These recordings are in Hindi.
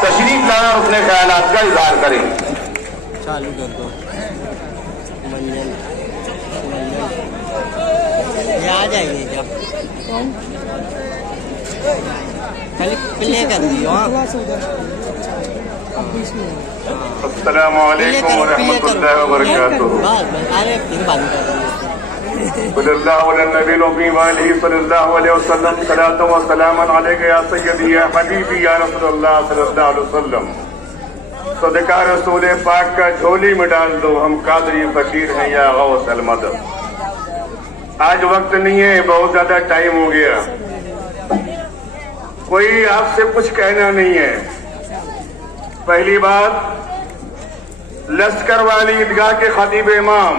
तशरीफ लाना और अपने ख्यालात का इजहार करें। चालू कर दो मंजन ये आ जाएंगे क्या? खाली प्ले कर दियो। अस्सलामु अलैकुम व रहमतुल्लाहि व बरकातुहू। अरे फिर बंद कर दियो। सल्लल्लाहु अलैहि वसल्लम सलातो व सलामन अलैका या सय्यदी या हबीबी या रसूलुल्लाह सल्लल्लाहु अलैहि वसल्लम। सदका रसूल पाक का झोली में डाल दो, हम कादरी फकीर हैं या गौस अल मदद। आज वक्त नहीं है, बहुत ज्यादा टाइम हो गया, कोई आपसे कुछ कहना नहीं है। पहली बात, लश्कर वाली ईदगाह के खतीब इमाम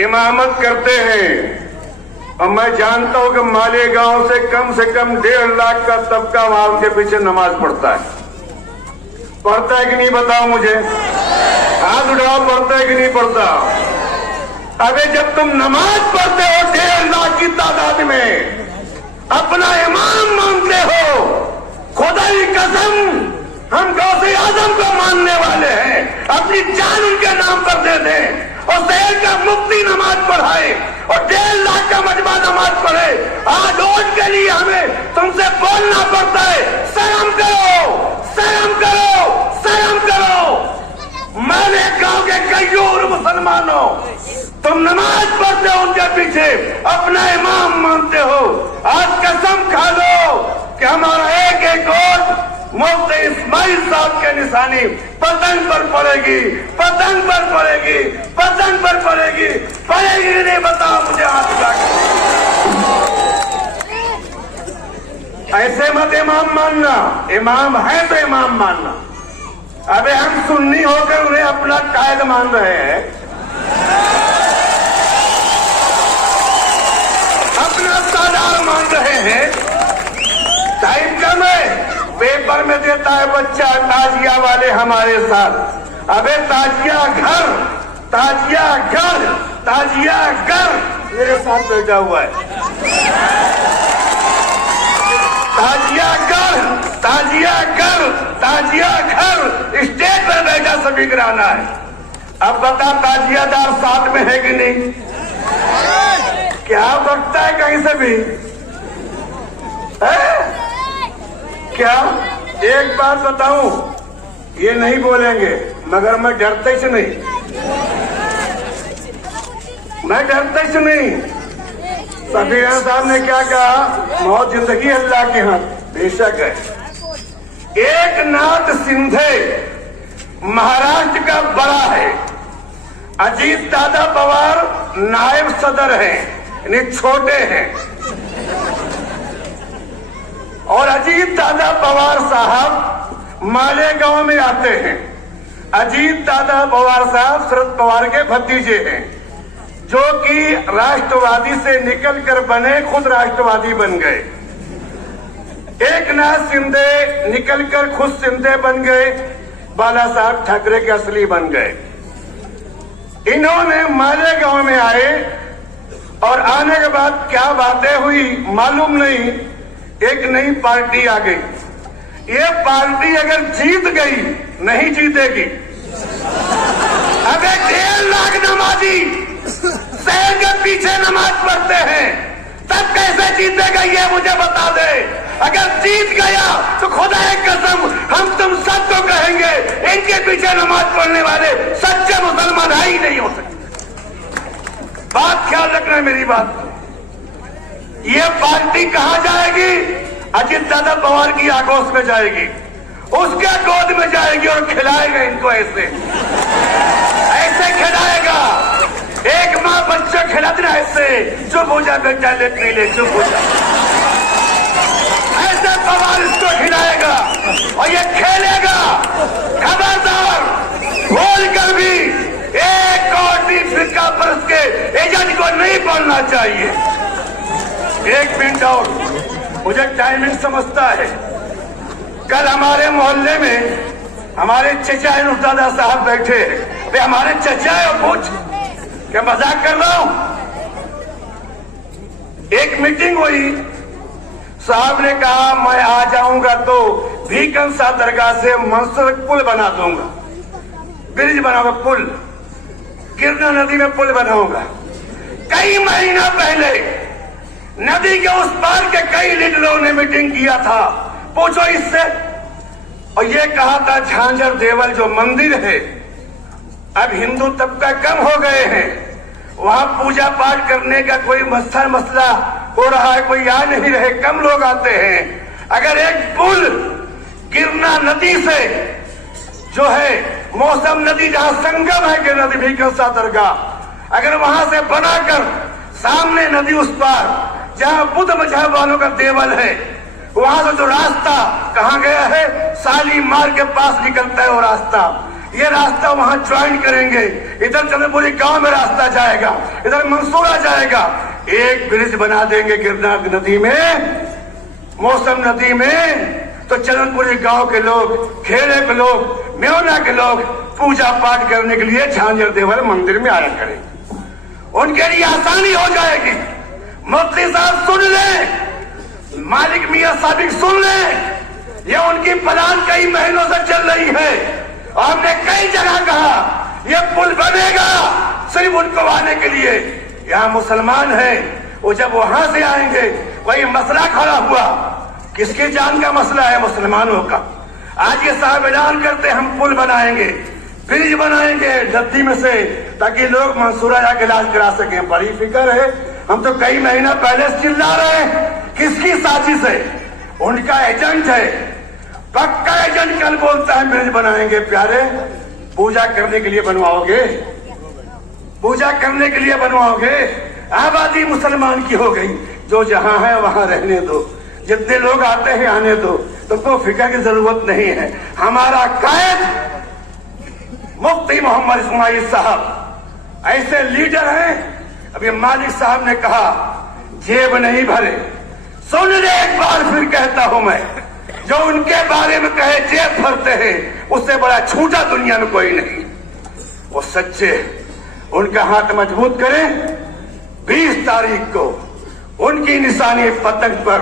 इमामत करते हैं और मैं जानता हूं कि मालेगांव से कम 1.5 लाख का तबका वहां उनके पीछे नमाज पढ़ता है। पढ़ता है कि नहीं बताओ मुझे, हाथ उठाओ, पढ़ता है कि नहीं पढ़ता? अबे जब तुम नमाज पढ़ते हो 1.5 लाख की तादाद में, अपना इमाम मानते हो, खुदा की कसम हम गौसे आजम को मानने वाले हैं, अपनी जान उनके नाम पर दे दें और शहर का मुफ्ती नमाज पढ़ाए और 1.5 लाख का मजमा नमाज पढ़े। आज वोट के लिए हमें तुमसे बोलना पड़ता है, शर्म करो, शर्म करो, शर्म करो। मैंने गांव के कईयोर मुसलमानों, तुम नमाज पढ़ते हो उनके पीछे, अपना इमाम मानते हो। आज कसम खा लो कि हमारा एक एक वोट मुफ्ती इस्माइल साहब के निशानी पतंग पर पड़ेगी, पतंग पर पड़ेगी, पतंग पर पड़ेगी, पड़ेगी नहीं बताओ मुझे हाथ उठा के। ऐसे मत इमाम मानना, इमाम है तो इमाम मानना। अबे हम सुन्नी होकर उन्हें अपना कायद मान रहे हैं, अपना सरदार मान रहे हैं। टाइम कम है, पेपर में देता है बच्चा ताजिया वाले हमारे साथ। अबे ताजिया घर, ताजिया घर, ताजिया घर मेरे साथ बैठा हुआ है। ताजिया घर, ताजिया घर, ताजिया घर स्टेज पर बैठा सभी कराना है। अब बता ताजियादार साथ में है कि नहीं? क्या बकता है कहीं से भी है? क्या एक बात बताऊं, ये नहीं बोलेंगे मगर मैं डरते से नहीं, मैं डरते से नहीं। सफीर साहब ने क्या कहा, मौत जिंदगी अल्लाह के हाथ, बेशक है। एक नाथ सिंधे महाराष्ट्र का बड़ा है, अजीत दादा पवार नायब सदर हैं, यानी छोटे हैं। और अजीत दादा पवार साहब मालेगांव में आते हैं। अजीत दादा पवार साहब शरद पवार के भतीजे हैं, जो कि राष्ट्रवादी से निकलकर बने खुद राष्ट्रवादी बन गए। एक नाथ शिंदे निकलकर खुद शिंदे बन गए, बाला साहब ठाकरे के असली बन गए। इन्होंने मालेगांव में आए और आने के बाद क्या बातें हुई मालूम नहीं, एक नई पार्टी आ गई। ये पार्टी अगर जीत गई, नहीं जीतेगी। अबे 1.5 लाख नमाजी शहर के पीछे नमाज पढ़ते हैं, तब कैसे जीतेगा ये मुझे बता दे। अगर जीत गया तो खुदा एक कसम हम तुम सबको कहेंगे, इनके पीछे नमाज पढ़ने वाले सच्चे मुसलमान ही नहीं हो सकते। बात ख्याल रखना है मेरी बात। ये पार्टी कहां जाएगी? अजीत दादा पवार की आगोश में जाएगी, उसके गोद में जाएगी और खिलाएगा इनको, ऐसे ऐसे खिलाएगा। एक माँ बच्चा खिलाती ना ऐसे, चुप हो जा बेटा, ले पी ले, चुप हो जा। ऐसे पवार इसको खिलाएगा और ये खेलेगा। खबरदार, भूल कर भी एक कोटी फिरका परस्त के एजेंट को नहीं पढ़ना चाहिए। एक मिनट और, मुझे टाइमिंग समझता है। कल हमारे मोहल्ले में हमारे चचा दादा साहब बैठे, वे हमारे चचा है और पूछ क्या मजाक कर रहा हूं। एक मीटिंग हुई, साहब ने कहा मैं आ जाऊंगा तो भीकंसा दरगाह से मंसूर पुल बना दूंगा, ब्रिज बनाऊंगा, पुल गिरना नदी में पुल बनाऊंगा। कई महीना पहले नदी के उस पार के कई लीडरों ने मीटिंग किया था, पूछो इससे, और ये कहा था झांझर देवल जो मंदिर है, अब हिंदू तबका कम हो गए हैं, वहां पूजा पाठ करने का कोई मसला हो रहा है, कोई आ नहीं रहे, कम लोग आते हैं। अगर एक पुल गिरना नदी से जो है मौसम नदी जहां संगम है कि नदी भीकंसा दरगाह, अगर वहां से बनाकर सामने नदी उस पार जहां बुद्ध मजहब वालों का देवल है, वहां से जो रास्ता कहां गया है, शालीमार के पास निकलता है वो रास्ता, ये रास्ता वहां ज्वाइन करेंगे, इधर चंद्रपुरी गांव में रास्ता जाएगा, इधर मंसूरा जाएगा, एक ब्रिज बना देंगे गिरना नदी में, मौसम नदी में, तो चंद्रपुरी गांव के लोग, खेड़े के लोग, मेवना के लोग पूजा पाठ करने के लिए झांझर देवल मंदिर में आया करेंगे, उनके लिए आसानी हो जाएगी। मुफ्ती साहब सुन ले, मालिक मियां साबिक सुन ले, ये उनकी प्लान कई महीनों से चल रही है, और हमने कई जगह कहा ये पुल बनेगा सिर्फ उनको आने के लिए। यहाँ मुसलमान है, वो जब वहां से आएंगे वही मसला खड़ा हुआ, किसकी जान का मसला है, मुसलमानों का। आज ये साहब ऐलान करते हम पुल बनाएंगे, ब्रिज बनाएंगे नदी में से, ताकि लोग मंसूरा जाके इलाज करा सकें। बड़ी फिक्र है, हम तो कई महीना पहले से चिल्ला रहे हैं, किसकी साजिश है, उनका एजेंट है, पक्का एजेंट कल बोलता है ब्रिज बनाएंगे। प्यारे, पूजा करने के लिए बनवाओगे, पूजा करने के लिए बनवाओगे, आबादी मुसलमान की हो गई, जो जहां है वहां रहने दो, जितने लोग आते हैं आने दो, तुमको फिक्र की जरूरत नहीं है। हमारा कायद मुफ्ती मोहम्मद इस्माइल साहब ऐसे लीडर हैं, अभी मालिक साहब ने कहा जेब नहीं भरे, सुन ले एक बार फिर कहता हूं मैं, जो उनके बारे में कहे जेब भरते हैं, उससे बड़ा छूटा दुनिया में कोई नहीं। वो सच्चे, उनका हाथ मजबूत करें। 20 तारीख को उनकी निशानी पतंग पर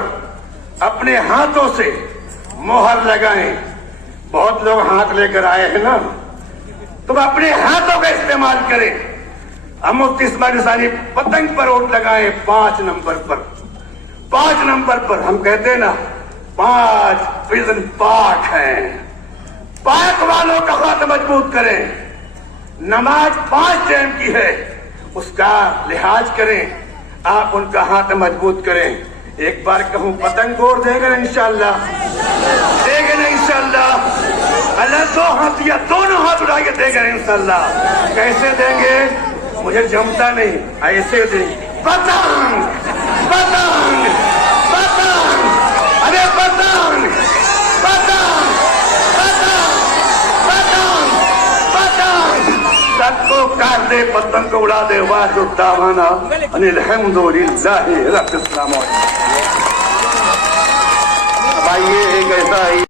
अपने हाथों से मोहर लगाएं। बहुत लोग हाथ लेकर आए हैं ना, तुम अपने हाथों का इस्तेमाल करें। हम मुफ्ती इस्माइल निशानी पतंग पर वोट लगाएं 5 नंबर पर, 5 नंबर पर। हम कहते हैं ना 5 प्रिजन पाक हैं, पाक वालों का हाथ मजबूत करें। नमाज 5 टाइम की है, उसका लिहाज करें, आप उनका हाथ मजबूत करें। एक बार कहूं पतंग और देंगे ना इंशाअल्लाह, देंगे ना इंशाअल्लाह। अल्लाह 2 हाथ या दोनों हाथ उठा के देंगे इंशाअल्लाह। कैसे देंगे मुझे जमता नहीं, ऐसे देंगे। पतंग पतंग पतंग, अरे पतंग पतंग पतंग पतंग पतंग, सबको काट दे, पतंग को उड़ा दे। वाह अनिल हमदुलिल्लाह रब्बिल आलमीन। भाई ये एक ऐसा